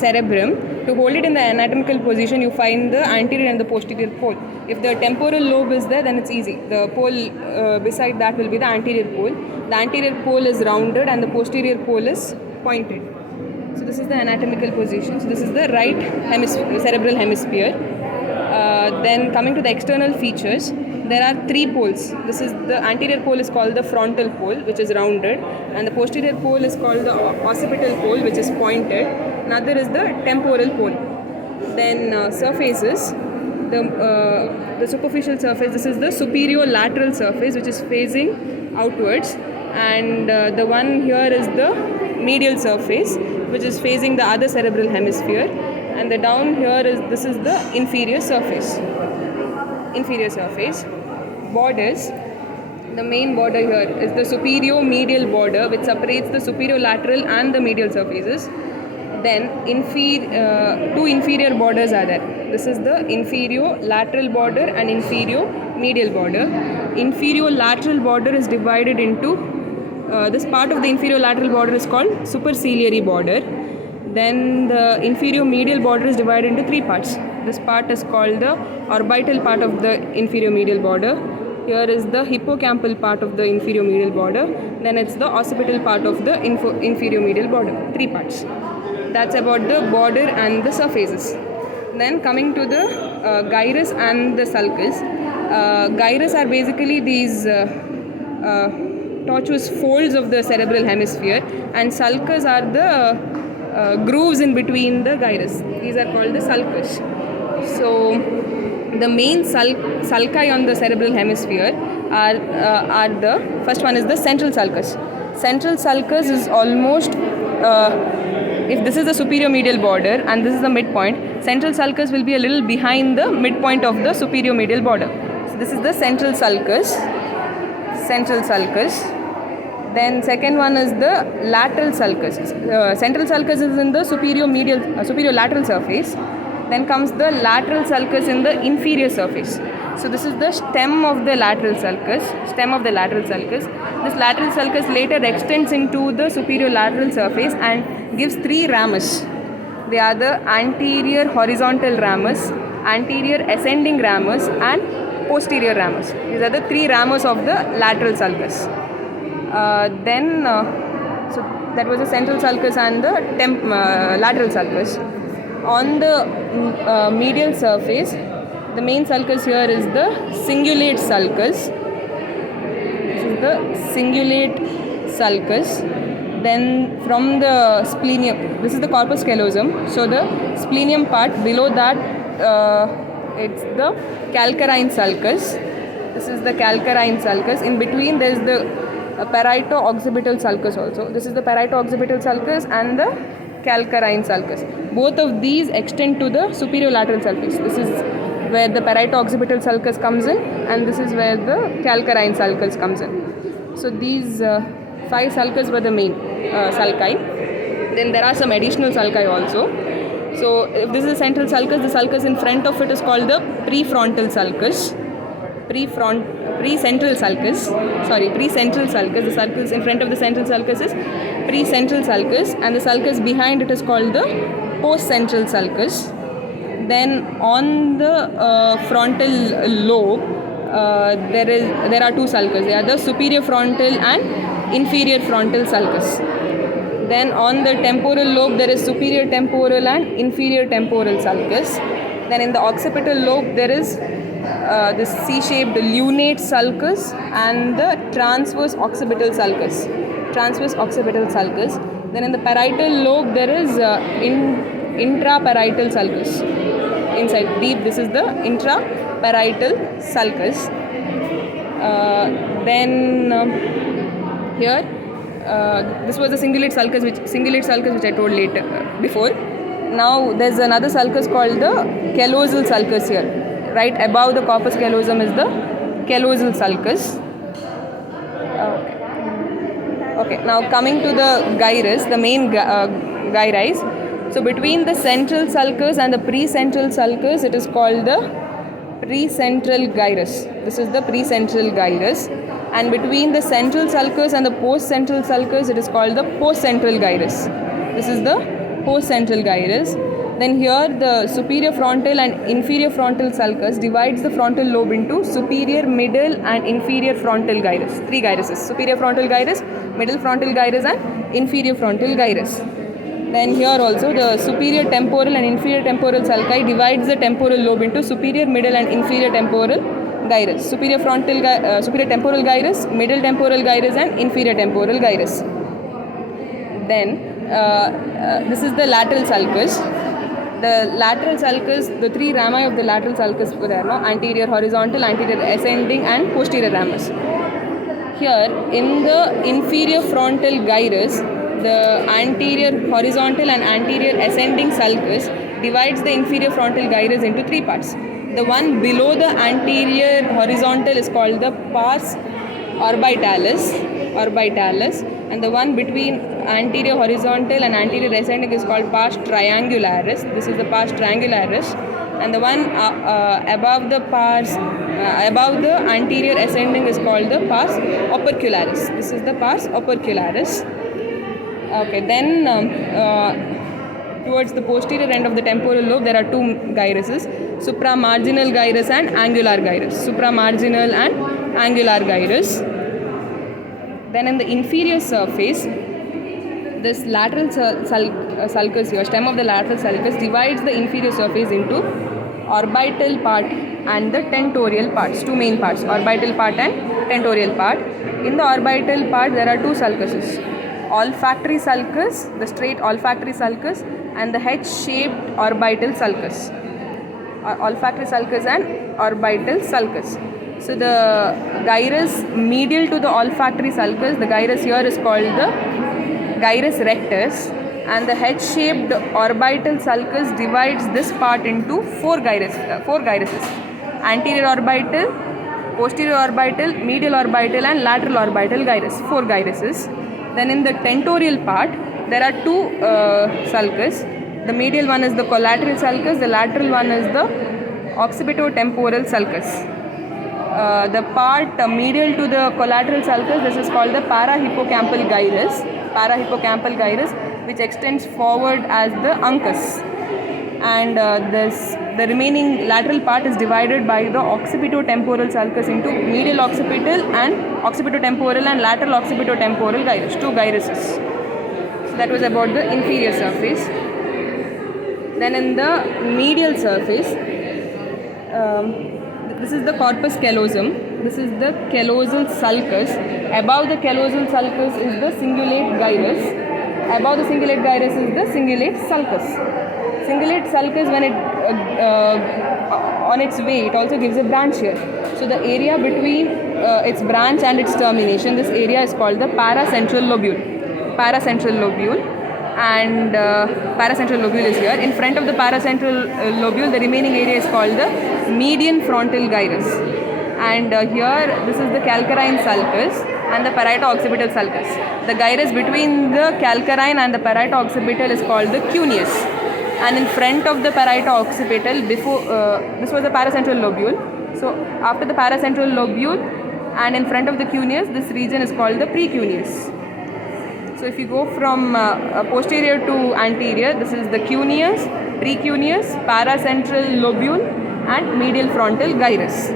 cerebrum. To hold it in the anatomical position, you find the anterior and the posterior pole. If the temporal lobe is there, then it's easy. The pole beside that will be the anterior pole. The anterior pole is rounded and the posterior pole is pointed. So this is the anatomical position. So this is the right cerebral hemisphere. Then coming to the external features, there are three poles. This is the anterior pole is called the frontal pole, which is rounded, and the posterior pole is called the occipital pole, which is pointed. Another is the temporal pole. Then surfaces, the superficial surface. This is the superior lateral surface, which is facing outwards, and the one here is the medial surface, which is facing the other cerebral hemisphere, and the down here this is the inferior surface. Borders. The main border here is the superior medial border, which separates the superior lateral and the medial surfaces. Then two inferior borders are there. This is the inferior lateral border and inferior medial border. Inferior lateral border is divided into this part of the inferior lateral border is called superciliary border. Then the inferior medial border is divided into three parts. This part is called the orbital part of the inferior medial border. Here is the hippocampal part of the inferior medial border. Then it's the occipital part of the inferior medial border. Three parts. That's about the border and the surfaces. Then coming to the gyrus and the sulcus. Gyrus are basically these tortuous folds of the cerebral hemisphere, and sulcus are the grooves in between the gyrus. These are called the sulcus. So the main sulci on the cerebral hemisphere are the first one is the central sulcus. Central sulcus is almost if this is the superior medial border and this is the midpoint, central sulcus will be a little behind the midpoint of the superior medial border. So this is the central sulcus. Then second one is the lateral sulcus. Central sulcus is in the superior lateral surface. Then comes the lateral sulcus in the inferior surface. So this is the stem of the lateral sulcus. This lateral sulcus later extends into the superior lateral surface and gives three ramus. They are the anterior horizontal ramus, anterior ascending ramus, and posterior ramus. These are the three ramus of the lateral sulcus. So that was the central sulcus and the lateral sulcus. On the medial surface, the main sulcus here is the cingulate sulcus. This is the cingulate sulcus. Then from the splenium, this is the corpus callosum. So the splenium part, below that it's the calcarine sulcus. This is the calcarine sulcus. In between there is the parieto-occipital sulcus also. This is the parieto-occipital sulcus and the calcarine sulcus. Both of these extend to the superior lateral sulcus. This is where the parieto-occipital sulcus comes in, and this is where the calcarine sulcus comes in. So these five sulcus were the main sulci. Then there are some additional sulci also. So if this is the central sulcus, the sulcus in front of it is called the prefrontal sulcus. Precentral sulcus. The sulcus in front of the central sulcus is precentral sulcus, and the sulcus behind it is called the postcentral sulcus. Then on the frontal lobe, there are two sulcus. They are the superior frontal and inferior frontal sulcus. Then on the temporal lobe, there is superior temporal and inferior temporal sulcus. Then in the occipital lobe, there is this C-shaped lunate sulcus and the transverse occipital sulcus. Then in the parietal lobe, there is intraparietal sulcus. Inside deep, this is the intraparietal sulcus. Here, this was the cingulate sulcus which I told before. Now there's another sulcus called the callosal sulcus here. Right above the corpus callosum is the callosal sulcus. Okay. Now coming to the gyrus, the main gyri. So between the central sulcus and the precentral sulcus, it is called the precentral gyrus. This is the precentral gyrus. And between the central sulcus and the postcentral sulcus, it is called the postcentral gyrus. This is the post-central gyrus. Then here the superior frontal and inferior frontal sulcus divides the frontal lobe into superior, middle and inferior frontal gyrus. 3 gyruses: superior frontal gyrus, middle frontal gyrus and inferior frontal gyrus. Then here also the superior temporal and inferior temporal sulci divides the temporal lobe into superior, middle and inferior temporal gyrus. Superior temporal gyrus, middle temporal gyrus and inferior temporal gyrus. Then this is the lateral sulcus. The lateral sulcus, the 3 rami of the lateral sulcus were there, no? Anterior horizontal, anterior ascending and posterior ramus. Here in the inferior frontal gyrus, the anterior horizontal and anterior ascending sulcus divides the inferior frontal gyrus into 3 parts. The one below the anterior horizontal is called the pars orbitalis, and the one between anterior horizontal and anterior ascending is called pars triangularis. This is the pars triangularis, and the one above the anterior ascending is called the pars opercularis. This is the pars opercularis. Okay, then towards the posterior end of the temporal lobe there are 2 gyruses: supramarginal gyrus and angular gyrus. Supramarginal and angular gyrus. Then in the inferior surface, this lateral sulcus here, stem of the lateral sulcus divides the inferior surface into orbital part and the tentorial parts. 2 main parts: orbital part and tentorial part. In the orbital part there are 2 sulcuses: olfactory sulcus, the straight olfactory sulcus, and the H-shaped orbital sulcus. Olfactory sulcus and orbital sulcus. So the gyrus medial to the olfactory sulcus, the gyrus here is called the gyrus rectus, and the H-shaped orbital sulcus divides this part into 4 gyruses: anterior orbital, posterior orbital, medial orbital and lateral orbital gyrus. 4 gyruses. Then in the tentorial part there are 2 sulcus. The medial one is the collateral sulcus, the lateral one is the occipitotemporal sulcus. The part medial to the collateral sulcus, this is called the parahippocampal gyrus, which extends forward as the uncus. And the remaining lateral part is divided by the occipitotemporal sulcus into medial occipital and occipitotemporal and lateral occipitotemporal gyrus, 2 gyruses. So that was about the inferior surface. Then in the medial surface, this is the corpus callosum. This is the callosal sulcus. Above the callosal sulcus is the cingulate gyrus. Above the cingulate gyrus is the cingulate sulcus. Cingulate sulcus, when it on its way, it also gives a branch here. So the area between its branch and its termination, this area is called the paracentral lobule. And paracentral lobule is here. In front of the paracentral lobule, the remaining area is called the median frontal gyrus. And here, this is the calcarine sulcus and the parieto-occipital sulcus. The gyrus between the calcarine and the parieto-occipital is called the cuneus. And in front of the parieto-occipital, before this was the paracentral lobule. So after the paracentral lobule and in front of the cuneus, this region is called the precuneus. So if you go from posterior to anterior, this is the cuneus, precuneus, paracentral lobule and medial frontal gyrus.